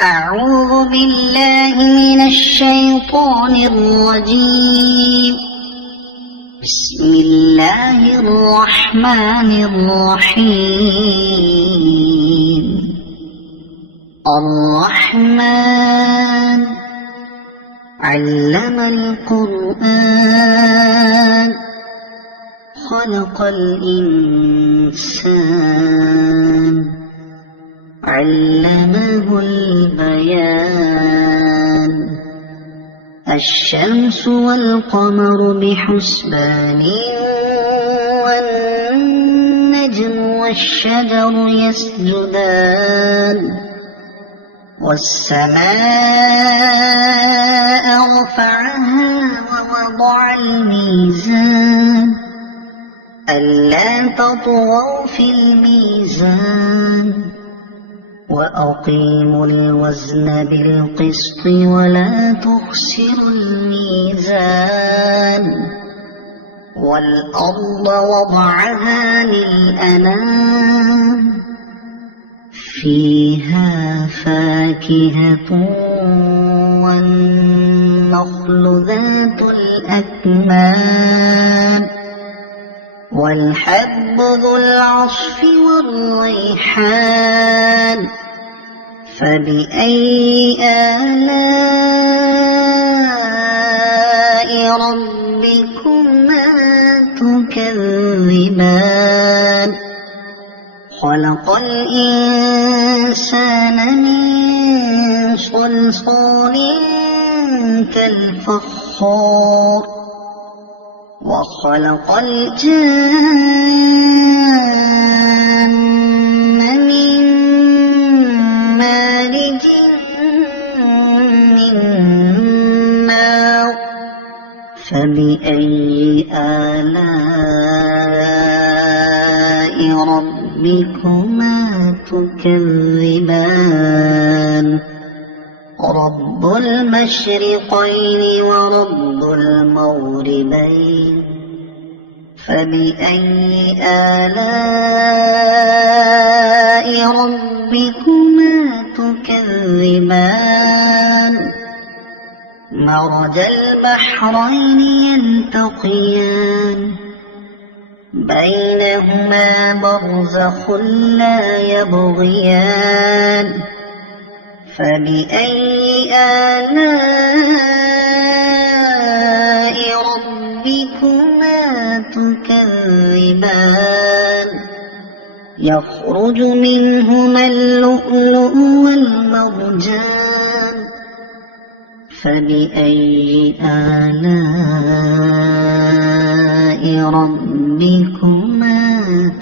أعوذ بالله من الشيطان الرجيم. بسم الله الرحمن الرحيم. الرحمن علم القرآن خلق الإنسان علمه البيان. الشمس والقمر بحسبان والنجم والشجر يسجدان. والسماء رفعها ووضع الميزان ألا تطغوا في الميزان وأقيموا الوزن بالقسط ولا تخسروا الميزان. والأرض وضعها للأنام فيها فاكهة والنخل ذات الأكمام والحب ذو العصف والريحان. فبأي آلاء ربكما تكذبان. خلق الإنسان من صلصال كالفخار وخلق الجن من مارج من نار. فبأي آلاء ربكما تكذبان. رب المشرقين ورب المغربين. فبأي آلاء ربكما تكذبان. مرج البحرين يلتقيان بينهما برزخ لا يبغيان. فبأي آلاء ربكما تكذبان. يخرج منهما اللؤلؤ والمرجان. فبأي آلاء ربكما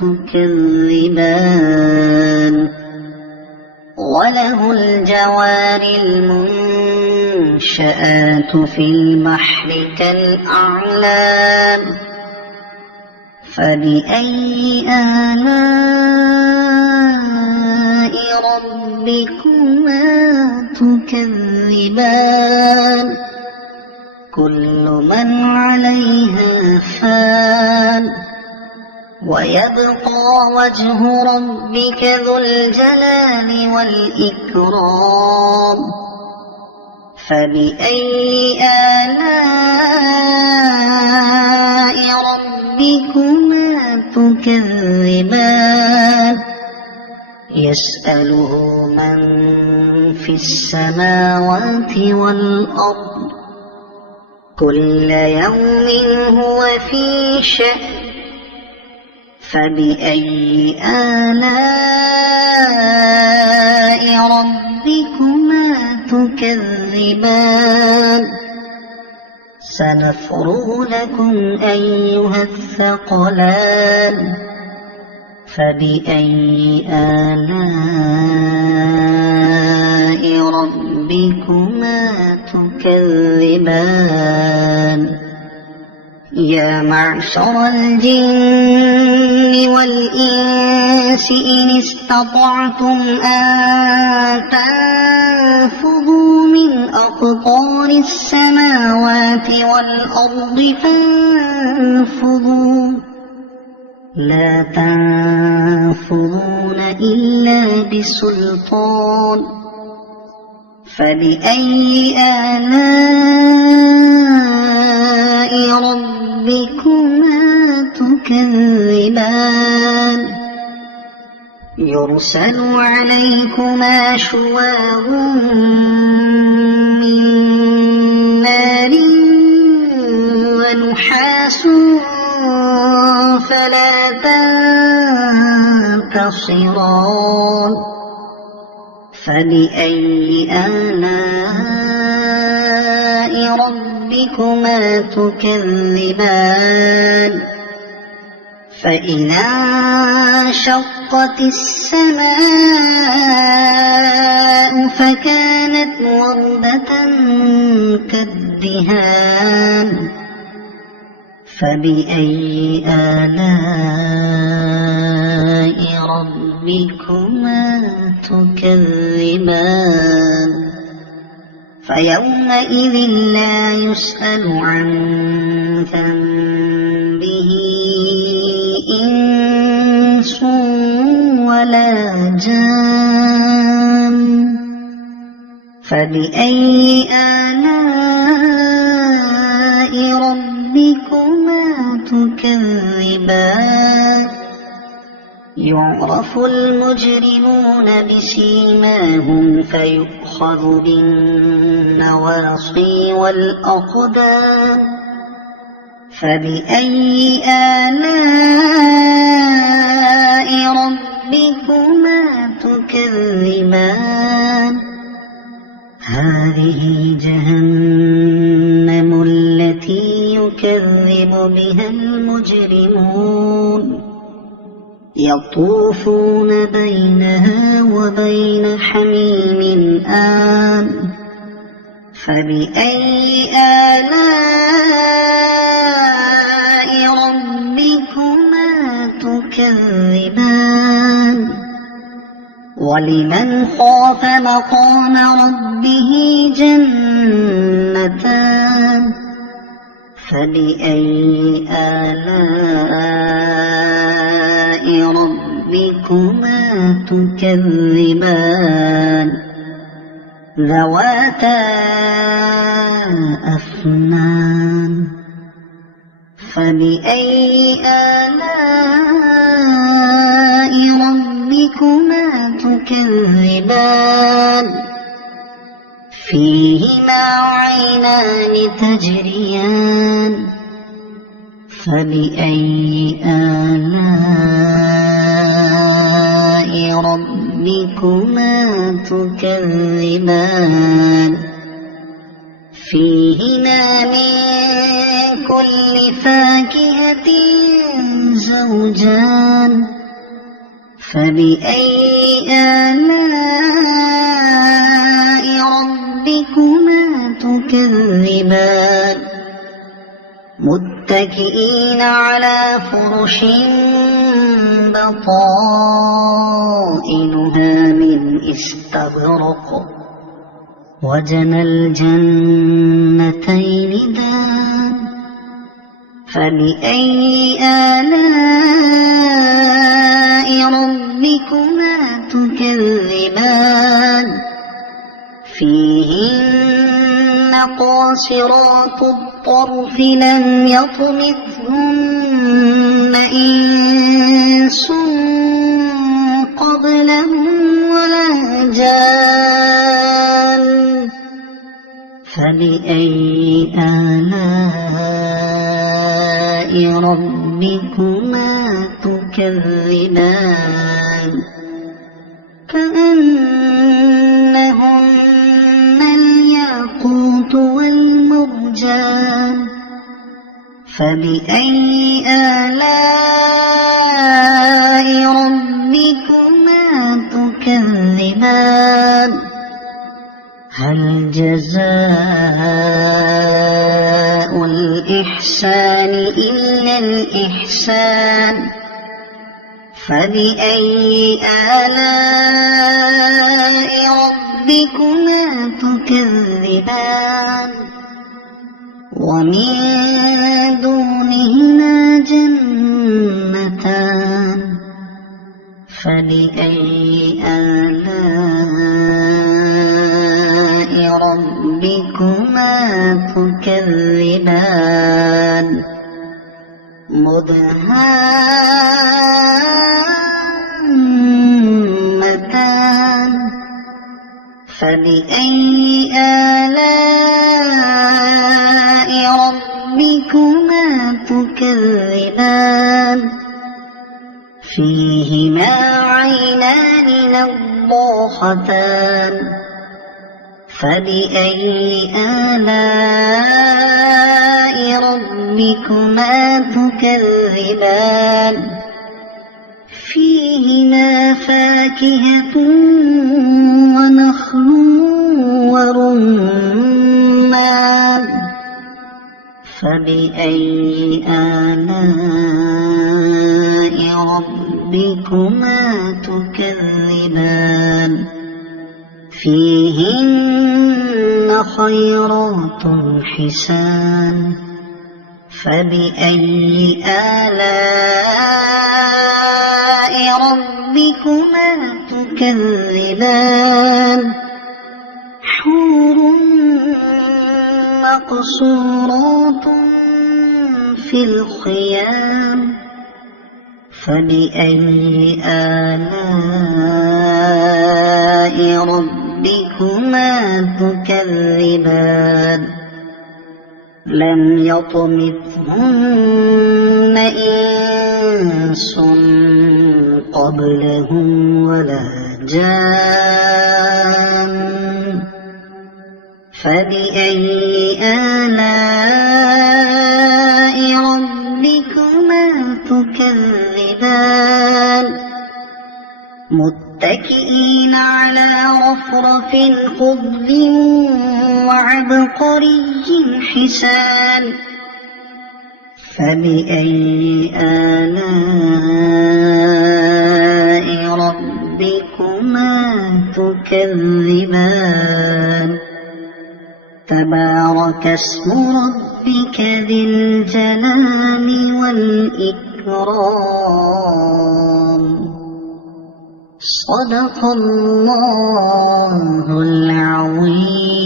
تكذبان. وله الجوار المنشآت في البحر كالأعلام. فبأي آلاء ربكما تكذبان. كل من عليها فان ويبقى وجه ربك ذو الجلال والإكرام. فبأي آلاء ربكما تكذبان. يسأله من في السماوات والأرض كل يوم هو في شأن. فبأي آلاء ربكما تكذبان. سنفرغ لكم أيها الثقلان. فبأي آلاء ربكما تكذبان. يا معشر الجن والإنس إن استطعتم أن تنفذوا من أقطار السماوات والأرض فانفذوا لا تنفذون إلا بسلطان فبأي آلاء ربكما تكذبان يرسل عليكما شواظ من نار ونحاس فلا تنتصران فبأي آلاء ربكما تكذبان فإذا انشقت السماء فكانت وردة كالدهان فبأي آلاء ربكما تكذبان فيومئذ لا يسأل عن ذنبه إنس ولا جان فبأي آلاء ربكما تكذبان يعرف المجرمون بسيماهم فيؤخذ بالنواصي والأقدام فبأي آلاء ربكما تكذبان هذه جهنم التي يكذب بها المجرمون يطوفون بينها وبين حميم آن فبأي آلاء ربكما تكذبان ولمن خاف مقام ربه جنتان فبأي آلاء ربكما تكذبان ذواتا أفنان فبأي آلاء ربكما تكذبان فيهما عينان تجريان فبأي آلاء ربكما تكذبان فيهما من كل فاكهة زوجان فبأي آلاء ربكما تكذبان متكئين على فرش بطائنها من استبرق وجنى الجنتين دان فبأي آلاء ربكما تكذبان فيهن قاصرات الطرف لم يطمثهن إنس قبلهم ولا جان فبأي آلاء ربكما تكذبان كأنهن الياقوت والمرجان فبأي آلاء ربكما تكذبان هل جزاء الإحسان إلا الإحسان فبأي آلاء ربكما تكذبان ومن دونهما جنتان فبأي آلاء تكذبان مدهامتان فبأي آلاء ربكما تكذبان فيهما عينان نضاختان فبأي آلاء ربكما تكذبان فيهما فاكهة ونخل ورمان فبأي آلاء ربكما تكذبان فيهن خيرات حسان فبأي آلاء ربكما تكذبان حور مقصورات في الخيام فبأي آلاء ربكما تكذبان لم يطمثهن إنس قبلهم ولا جان فبأي آلاء ربكما تكذبان متكئين على رفرف خضر وعبقري حسان فبأي آلاء ربكما تكذبان تبارك اسم ربك ذي الجلال والإكرام صدق الله العظيم.